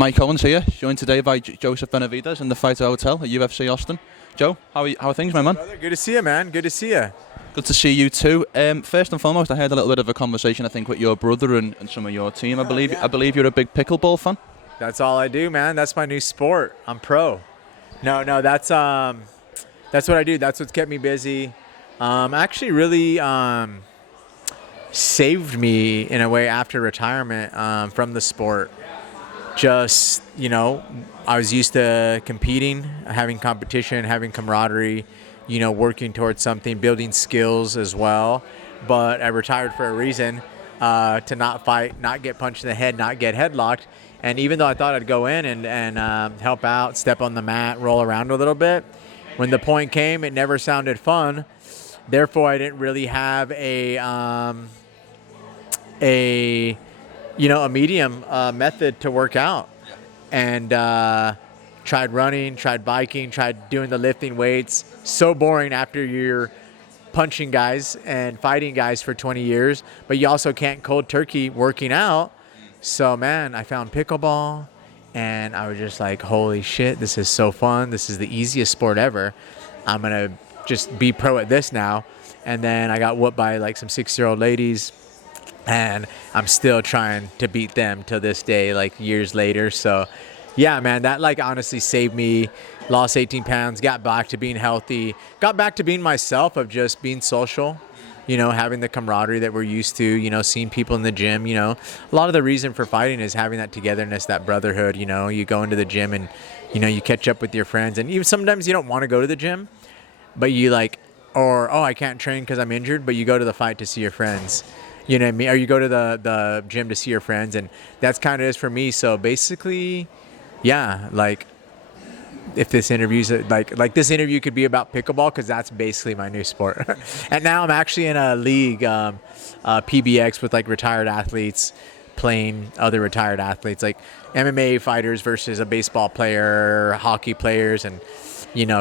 Mike Owens here, joined today by Joseph Benavidez in the Fighter Hotel at UFC Austin. Joe, how are things, my man? Brother, good to see you, man. Good to see you. Good to see you too. First and foremost, I heard a little bit of a conversation, I think, with your brother and some of your team. I believe you're a big pickleball fan. That's all I do, man. That's my new sport. I'm pro. No, that's what I do. That's what's kept me busy. Actually, really saved me in a way after retirement from the sport. Just, I was used to competing, having competition, having camaraderie, working towards something, building skills as well. But I retired for a reason, to not fight, not get punched in the head, not get headlocked. And even though I thought I'd go in and help out, step on the mat, roll around a little bit, when the point came, it never sounded fun. Therefore, I didn't really have a medium method to work out. And tried running, tried biking, tried doing the lifting weights. So boring after you're punching guys and fighting guys for 20 years, but you also can't cold turkey working out. So, man, I found pickleball, and I was just like, holy shit, this is so fun. This is the easiest sport ever. I'm going to just be pro at this now. And then I got whooped by like some 6-year-old ladies, and I'm still trying to beat them to this day, like years later. So, yeah, man, that like honestly saved me. Lost 18 pounds, got back to being healthy, got back to being myself, of just being social, having the camaraderie that we're used to, seeing people in the gym. A lot of the reason for fighting is having that togetherness, that brotherhood. You go into the gym and, you catch up with your friends. And even sometimes you don't want to go to the gym, but you I can't train because I'm injured, but you go to the fight to see your friends. You know what I mean? Or you go to the gym to see your friends. And that's kind of is for me. So basically, yeah, like, if this interview's like this interview could be about pickleball, because that's basically my new sport. And now I'm actually in a league, PBX, with like retired athletes playing other retired athletes, like MMA fighters versus a baseball player, hockey players, and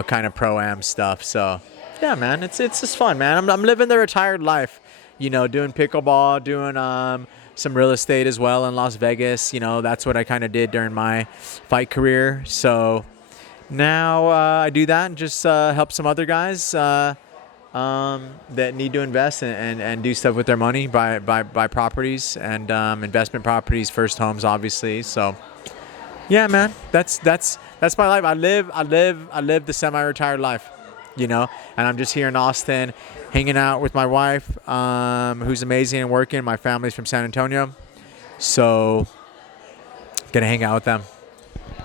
kind of pro-am stuff. So yeah, man, it's just fun, man. I'm living the retired life, doing pickleball, doing some real estate as well in Las Vegas. That's what I kind of did during my fight career. So now I do that and just help some other guys that need to invest and do stuff with their money, buy properties and investment properties, first homes, obviously. So yeah, man, that's my life. I live the semi-retired life, and I'm just here in Austin, hanging out with my wife, who's amazing and working. My family's from San Antonio, so gonna hang out with them.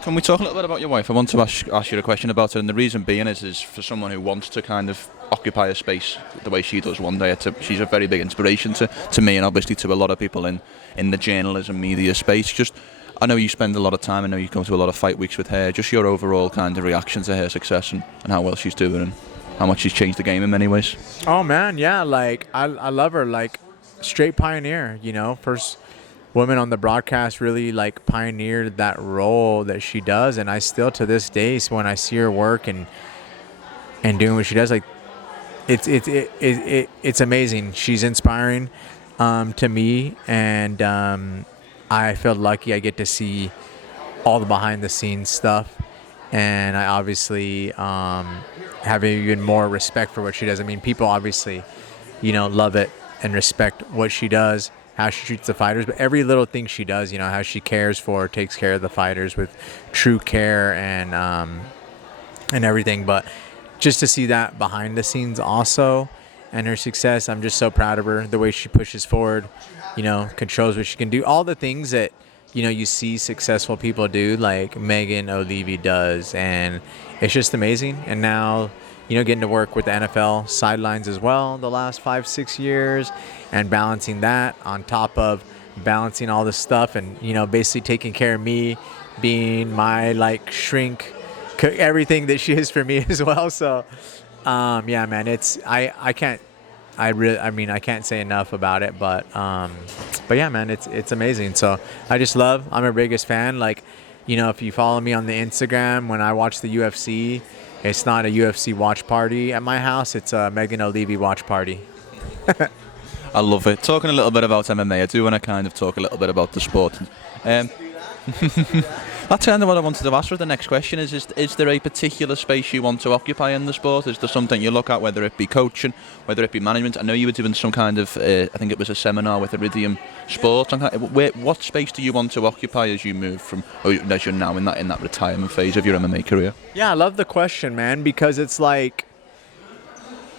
Can we talk a little bit about your wife? I want to ask you a question about her, and the reason being is for someone who wants to kind of occupy a space the way she does one day. She's a very big inspiration to me, and obviously to a lot of people in the journalism media space. Just, I know you spend a lot of time, I know you go to a lot of fight weeks with her. Just your overall kind of reaction to her success and how well she's doing and how much she's changed the game in many ways. Oh man, yeah, like I love her, like straight pioneer, first woman on the broadcast, really like pioneered that role that she does. And I still to this day, so when I see her work and doing what she does, like it's amazing. She's inspiring to me, and I feel lucky I get to see all the behind the scenes stuff, and I obviously have even more respect for what she does. I mean, people obviously love it and respect what she does, how she treats the fighters, but every little thing she does, how she takes care of the fighters with true care and everything. But just to see that behind the scenes also, and her success, I'm just so proud of her, the way she pushes forward, controls what she can do, all the things that, you see successful people do, like Megan Olivi does, and it's just amazing. And now, getting to work with the NFL sidelines as well the last 5-6 years, and balancing that on top of balancing all this stuff, and basically taking care of me, being my like shrink, everything that she is for me as well. So yeah, man, it's I can't say enough about it, but yeah, man, it's amazing. So I'm her biggest fan. Like, if you follow me on the Instagram, when I watch the UFC, it's not a UFC watch party at my house. It's a Megan Olivi watch party. I love it. Talking a little bit about MMA, I do want to kind of talk a little bit about the sport. That's kind of what I wanted to ask for the next question is there a particular space you want to occupy in the sport? Is there something you look at, whether it be coaching, whether it be management? I know you were doing some kind of, I think it was a seminar with Iridium Sports. What space do you want to occupy as you move from, or as you're now in that retirement phase of your MMA career? Yeah, I love the question, man, because it's like,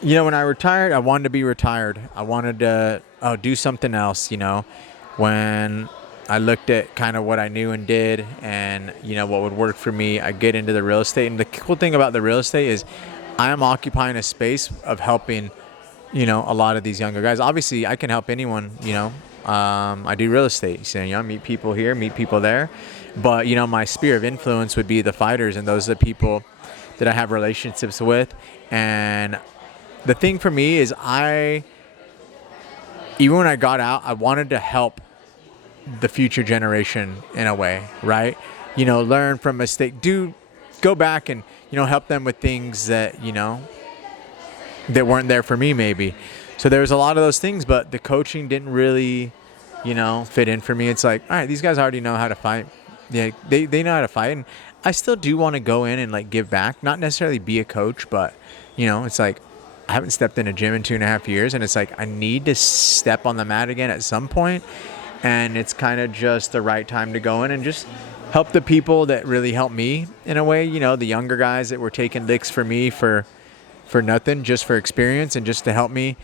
when I retired, I wanted to be retired. I wanted to do something else, When I looked at kind of what I knew and did and, what would work for me, I get into the real estate. And the cool thing about the real estate is I am occupying a space of helping, a lot of these younger guys. Obviously, I can help anyone, I do real estate. So, I meet people here, meet people there. But, my sphere of influence would be the fighters, and those are the people that I have relationships with. And the thing for me is even when I got out, I wanted to help the future generation in a way, right? Learn from mistake, go back and, help them with things that, that weren't there for me maybe. So there was a lot of those things, but the coaching didn't really, fit in for me. It's like, all right, these guys already know how to fight. Yeah, they know how to fight. And I still do want to go in and like give back, not necessarily be a coach, but, it's like, I haven't stepped in a gym in 2.5 years, and it's like, I need to step on the mat again at some point. And it's kind of just the right time to go in and just help the people that really help me in a way, the younger guys that were taking licks for me for nothing, just for experience and just to help me,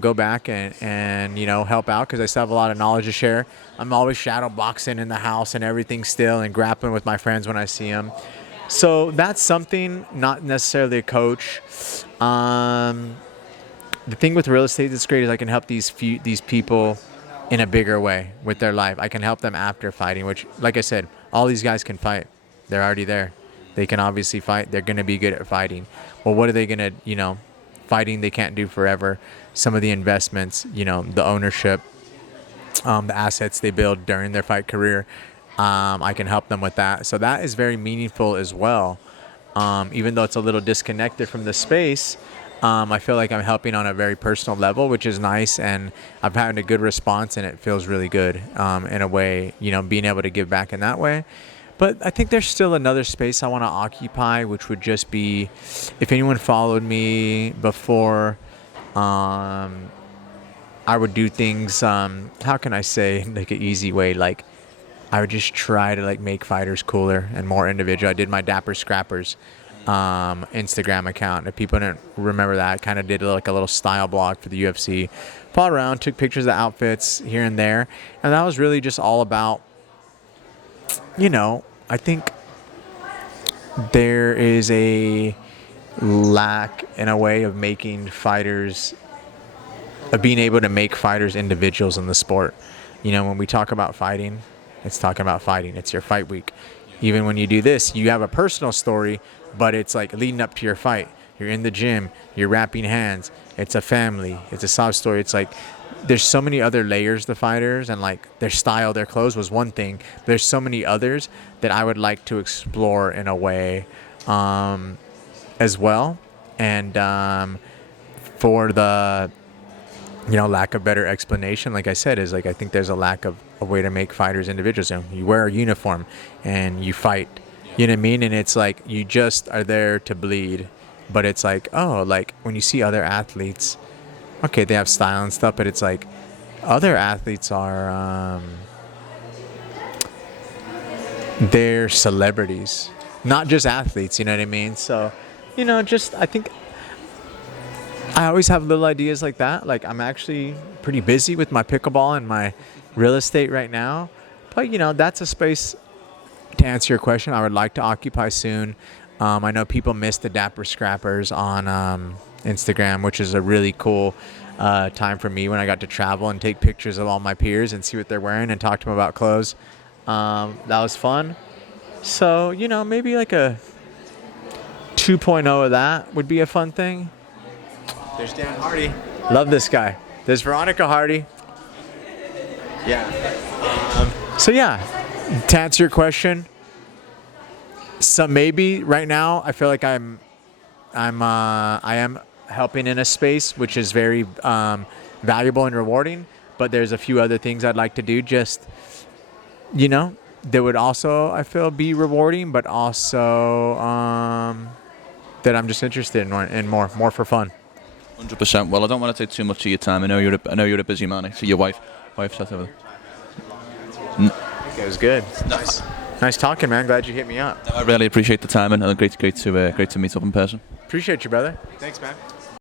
go back and help out, because I still have a lot of knowledge to share. I'm always shadow boxing in the house and everything still, and grappling with my friends when I see them. So that's something, not necessarily a coach. The thing with real estate that's great is I can help these people in a bigger way with their life. I can help them after fighting, which, like I said, all these guys can fight. They're already there. They can obviously fight. They're going to be good at fighting. Well, what are they going to, fighting they can't do forever. Some of the investments, the ownership, the assets they build during their fight career, I can help them with that. So that is very meaningful as well. Even though it's a little disconnected from the space, I feel like I'm helping on a very personal level, which is nice, and I've had a good response, and it feels really good in a way, being able to give back in that way. But I think there's still another space I want to occupy, which would just be, if anyone followed me before, I would do things, how can I say, like an easy way, like I would just try to like make fighters cooler and more individual. I did my Dapper Scrappers Instagram account. If people didn't remember that, I kind of did like a little style blog for the UFC. Followed around, took pictures of outfits here and there, and that was really just all about, I think there is a lack in a way of making fighters, of being able to make fighters individuals in the sport. When we talk about fighting, it's talking about fighting. It's your fight week. Even when you do this, you have a personal story, but it's like leading up to your fight. You're in the gym, you're wrapping hands. It's a family. It's a sob story. It's like there's so many other layers to fighters, and like their style, their clothes was one thing. There's so many others that I would like to explore in a way as well. And for the lack of better explanation, like I said, is like I think there's a lack of a way to make fighters individuals. You wear a uniform and you fight. You know what I mean? And it's like you just are there to bleed. But it's like, oh, like when you see other athletes, okay, they have style and stuff, but it's like other athletes are they're celebrities, not just athletes, you know what I mean? So, just I think I always have little ideas like that. Like I'm actually pretty busy with my pickleball and my real estate right now. But, that's a space, to answer your question, I would like to occupy soon. I know people miss the Dapper Scrappers on Instagram, which is a really cool time for me when I got to travel and take pictures of all my peers and see what they're wearing and talk to them about clothes. That was fun. So, maybe like a 2.0 of that would be a fun thing. There's Dan Hardy. Love this guy. There's Veronica Hardy. Yeah. So yeah, to answer your question, so maybe right now I feel like I am helping in a space which is very valuable and rewarding. But there's a few other things I'd like to do. Just that would also, I feel, be rewarding, but also that I'm just interested in more for fun. 100%. Well, I don't want to take too much of your time. I know you're a busy man. I see your wife's sat over there. It was good. Nice talking, man. Glad you hit me up. I really appreciate the time, and great to meet up in person. Appreciate you, brother. Thanks, man.